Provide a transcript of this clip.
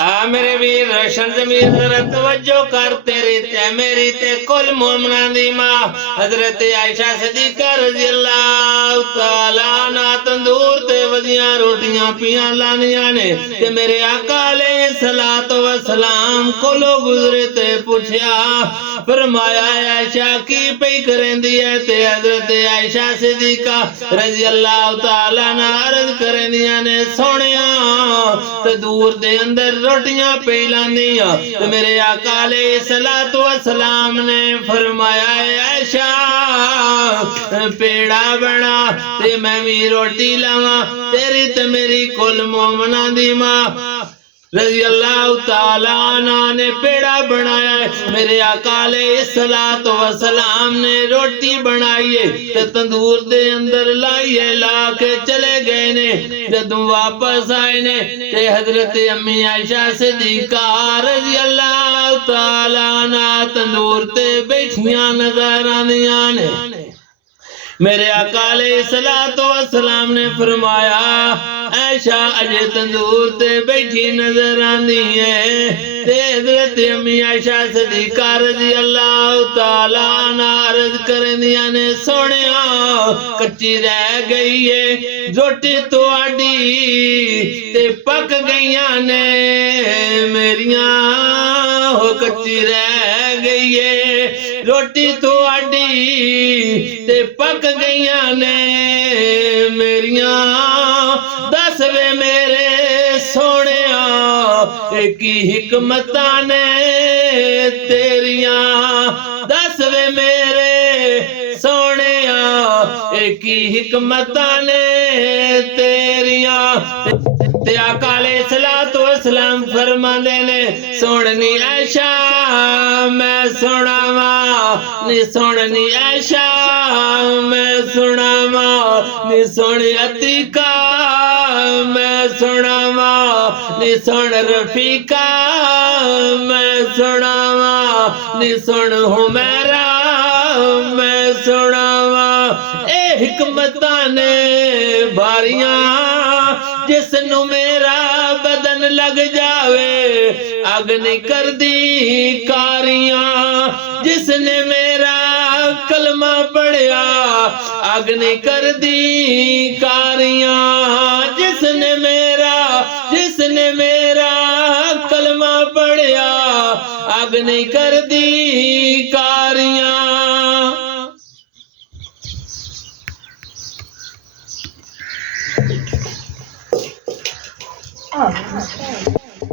आ मेरे वीर रोशन जमीर जरा तवज्जो कर तेरी ते मेरी ते कुल मोमना दी मां हजरत आयशा सिद्दीका रज़ी अल्लाह तआला अन्हा तंदूर ते वदियां रोटियां पियां लानियां ने ते मेरे आका अलैहिस्सलातु वस्सलाम कोलो गुजरे ते पूछया फरमाया आयशा की पई करेंदी है ते हजरत आयशा सिद्दीका रज़ी अल्लाह तआला अन्हा अर्ज करेंदियां ने सोहणिया तंदूर दे अंदर रोटियां पे लांदियां ते मेरे आका अलैहिस्सलातु वस्सलाम ने फरमाया आयशा पेड़ा बना ते मैं भी रोटी लावा तेरी ते मेरी कुल मोमना दी मां रज़ी अल्लाह तआला अन्हा ने पेड़ा बनाया। मेरे आका अलैहिस्सलातु वस्सलाम ने रोटी बनाई है ते तंदूर दे अंदर लाइए ला के चले गए ने। जदों वापस आए ने ते हजरत अम्मी आयशा सिद्दीका रज़ी अल्लाह तआला अन्हा तंदूर ते बैठियां नजर आंदियां ने। मेरे आका अलैहिस्सलातु वस्सलाम ने फरमाया आयशा अजे तंदूर ते बैठी नजर आंदी है ते हजरत अम्मी आयशा सिद्दीका रज़ी अल्लाह तआला अन्हा अर्ज करदियां ने सोहणिया कच्ची रह गई है रोटी तुहाडी ते पक गईयां ने मेरियां हो कच्ची रह गई है रोटी तुहाडी ते पक गईयां ने मेरियां दस वे मेरे सोहणिया की हिकमता ने तेरियां दस वे मेरे सोहणिया की हिकमता ने तेरियां ते आका अलैहिस्सलातु वस्सलाम फरमांदे ने सोहणी आयशा मैं सुनावा नी सोहणी आयशा मैं सुनावा नी सोहणी अतीका मैं सुनावा नी सुन रफीका मैं सुनावा नी सुन हुमैरा मैं सुनावा ए हिकमतां ने बारियां जिसनू मेरा बदन लग जावे अग नहीं करदी कारियां जिसने मेरा कलमा पढ़िया अग नहीं करदी कारियां जिसने मेरा कलमा पढ़िया अग नहीं करदी कारियां